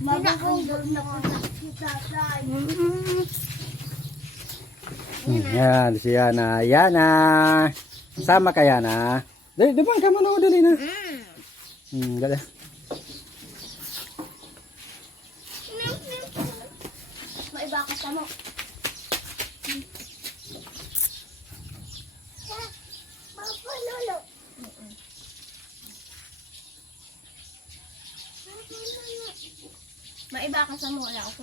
Magagandol na po si tatay. Yan, si Yana. Yana! Sama ka, Yana. Dali, diba? Kama na ako, dali na. Dali. Maiba ka sa mo. Papa, lolo. Maiba ka sa mo. Wala ako.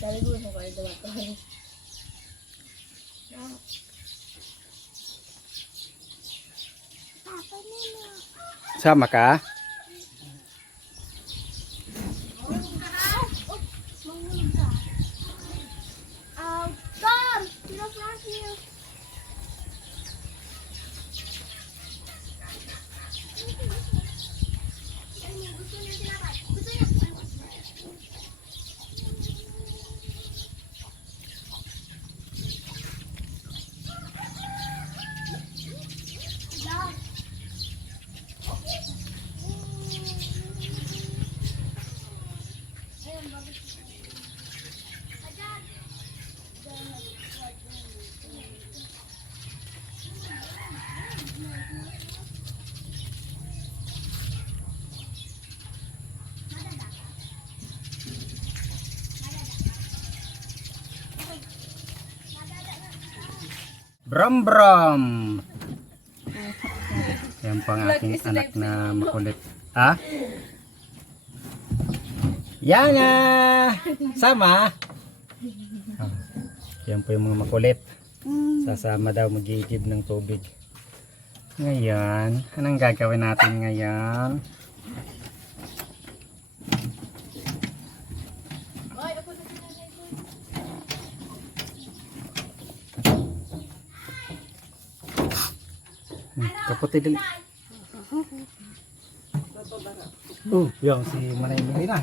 Dali ko sa kayo dapat ko. Papa, nino. Sama ka? Tom! Sino Francis? Bram Bram. Yan pang aking anak na makulit. Ha? Yana! Sama! Oh, yan po yung mga makulit. Sasama daw mag-iigib ng tubig. Ngayon, anong gagawin natin ngayon? Kaputi din. Yung si Manay Marina.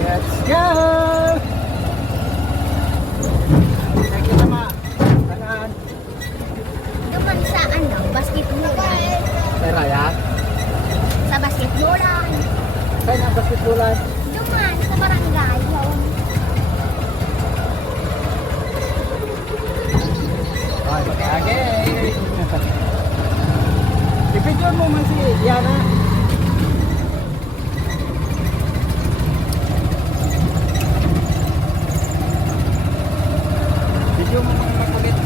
Let's go! Thank you, Mama. Saan? Naman sa ano? Basketball. Sa Raya? Sa basketballan. Saan ang basketballan? Naman sa barangay. Ay, mag-agay! I-video mo man si Yana. Video mo mga makulit.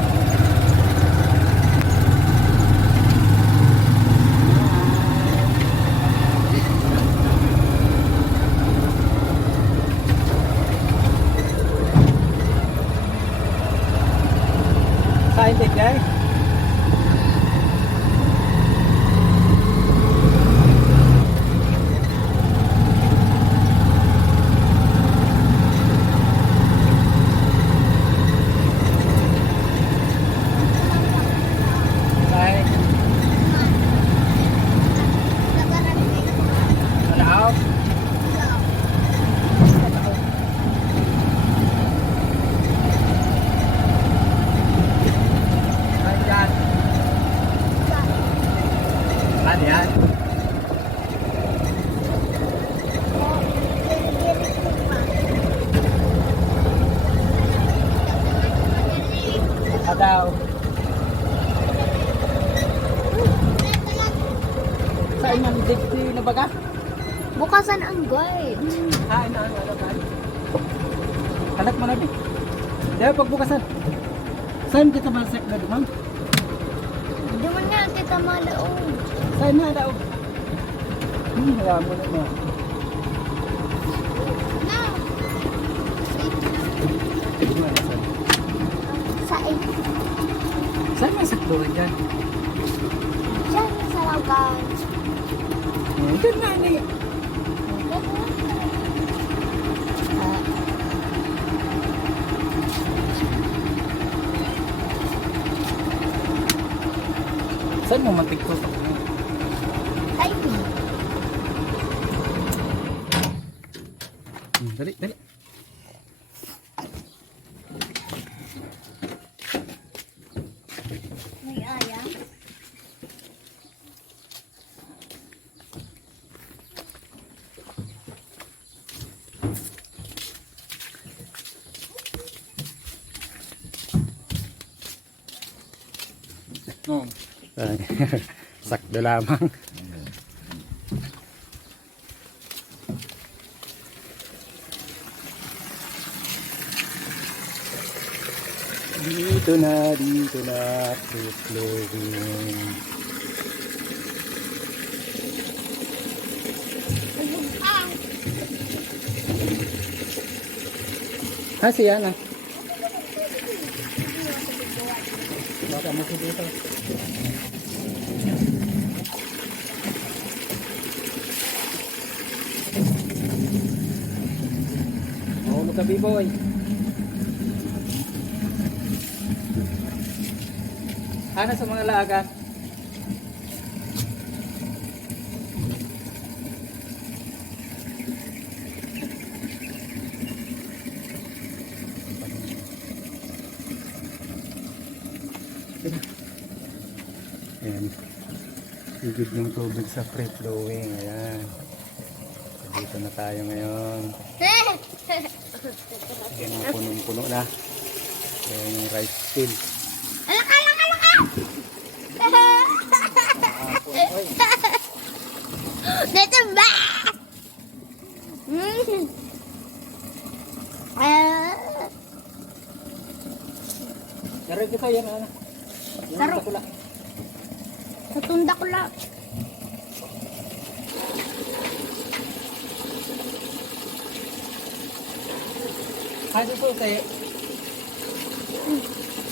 Kain din guys. Yan. Adaw. Saan man digti na baga? Bukasan ang guard. Ano ba? Kalat mo na di. Dahil pagbukasan. Saan kita masek na dumang? Di man nga kita malaong. Saan na daw? Hayaan mo na mo. No. Sa Saan may saktuhan dyan? Diyan sa Lagan. Doon na ni. Saan mo matigtutok? Typing. Dali, dali. May ayam. No. Ay, sakto lamang. Dito na, free flowing. Ah. Ha, siya na. Baka makikita. Oo, magkabiboy. Ano sa mga lagan? Ayan. Higit ng tubig sa free flowing. Ayan. So, dito na tayo ngayon. Ayan, mga punong-puno na. Ayan yung rice field. Alak, alak, alak, alak! Dito ba? Daray kita yan, ano? Daro. Takula. Sa tunda ko lang. Ay, sususi.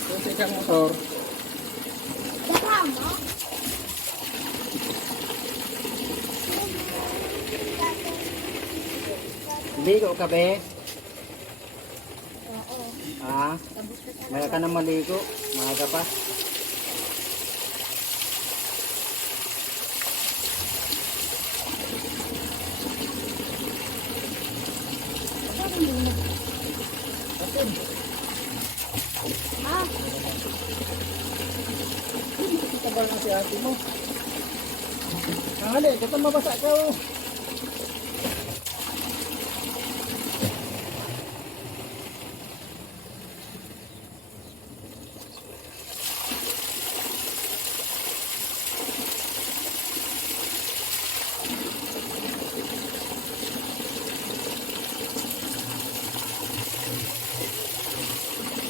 Susi kang motor. Kasama? Ligo ka, be? Oo. Ha? Maya ka na maligo. Maaga pa. Ah, Kita ba na si ate mo? Hali, kata mabasa ka, oh.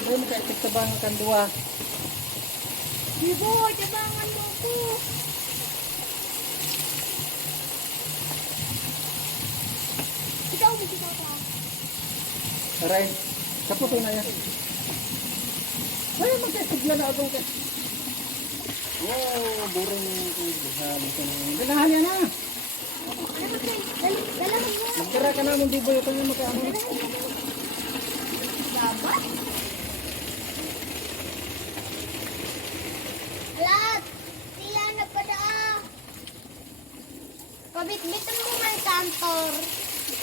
Ay, makaipagtabangan kang duwa. Ibo, tabangan mo ko. Ikaw, hindi ka pa. Aray, kaputo na yan. Ay, magkasigla na agong ka. Wow, burong buhan. Ganahan yan na. Ano ba kayo? Dalaman mo. Magkara ka naman, di ba yung kanya magkaano? Dapat? Alat! Siya nagpadaa. Pabit-bitan mo man kantor.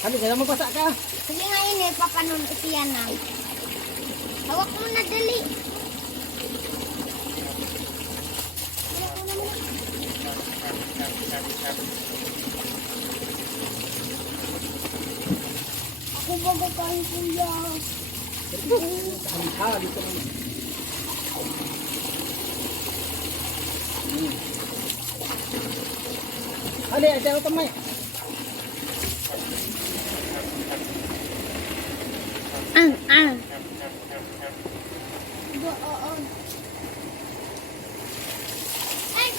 Hali, kaya mapasa ka. Sige nga ini, papanon siya na. Hawak mo na dali. Hawak mo na muna. Ako bago kain kuya. Hali ka naman. Hali, ayaw ka may. Ang. Oo. Ay.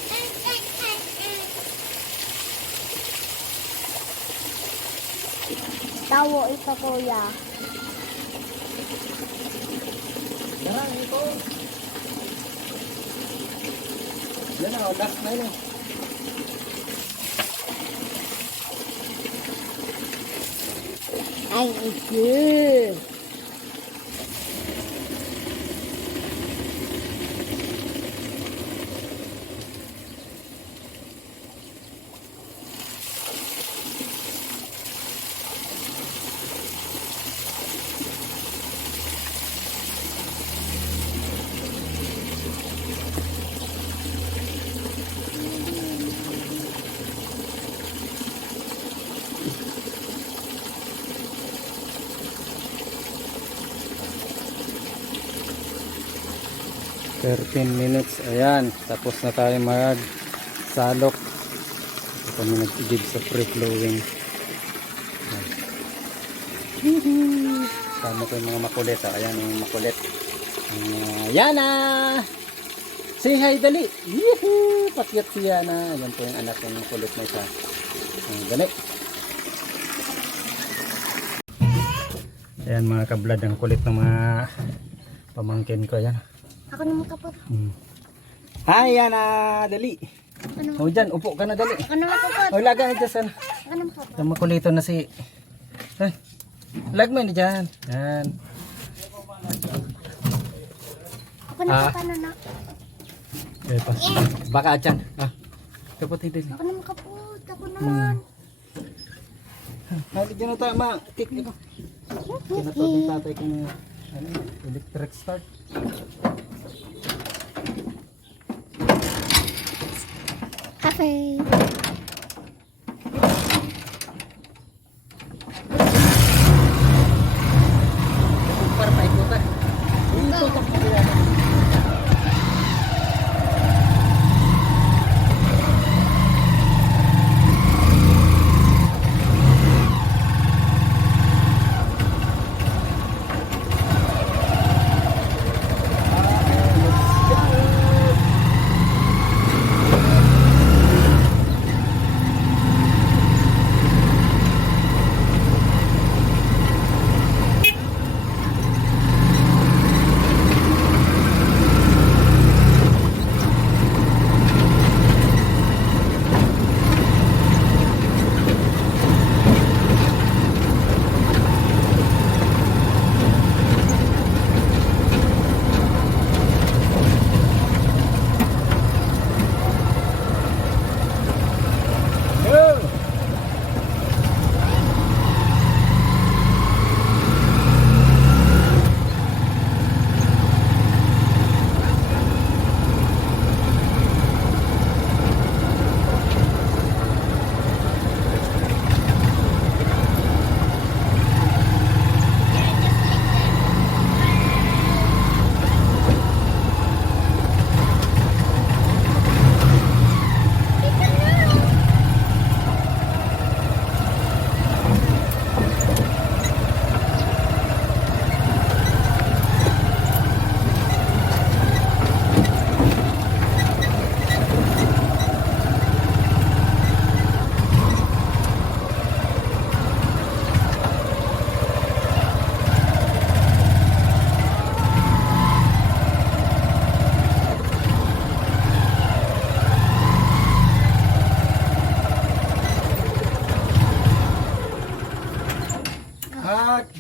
Tawo ito, kuya. Darang ito. Yan na, last na yun. Ay, ito. Minutes, ayan, tapos na tayo mag salok. Ito kami nag-igib sa pre-flowing. Sama ko yung mga makulit, ayan yung makulit. Yana! Say hi, dali! Yuhu! Pakyat si Yana. Ayan po yung anak ng makulit na isa. Dali! Ayan mga kablad, ang kulit ng mga pamangkin ko, ayan. Ako naman kapot. Hi, Yana! Dali! O dyan, upo ka na, dali. Ako naman kapot. O, laga na dyan. Ako naman kapot. Ito makulito na si... Ay, lag mo na dyan. Yan. Ako naman kapot na. Okay, pa. Baka dyan. Kapot hindi. Ako naman kapot. Ako naman. Hali dyan na tayo, ma. Tik ko. Kinatod ng tatay ko na electric start. Cafe. Para paikutan. Ito, tapos yan.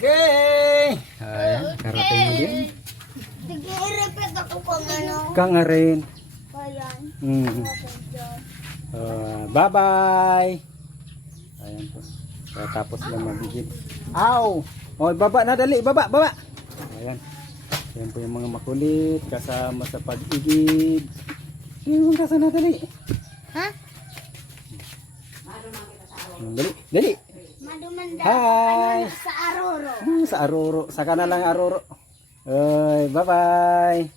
Okay. Ayan, karating mo din. Sige, i-repeat ako kung ano. Kang rin. Ayan. Bye-bye. Ayan po. Tapos lang mabigit. Ow! O, baba na, dali. Baba, baba. Ayan. Ayan po yung mga makulit kasama sa pag-igib. Yung kasama na, dali. Ha? Dali, dali. Madumanda Hi! sa Aroro. Sa Aroro. Saka na lang Aroro. Bye-bye.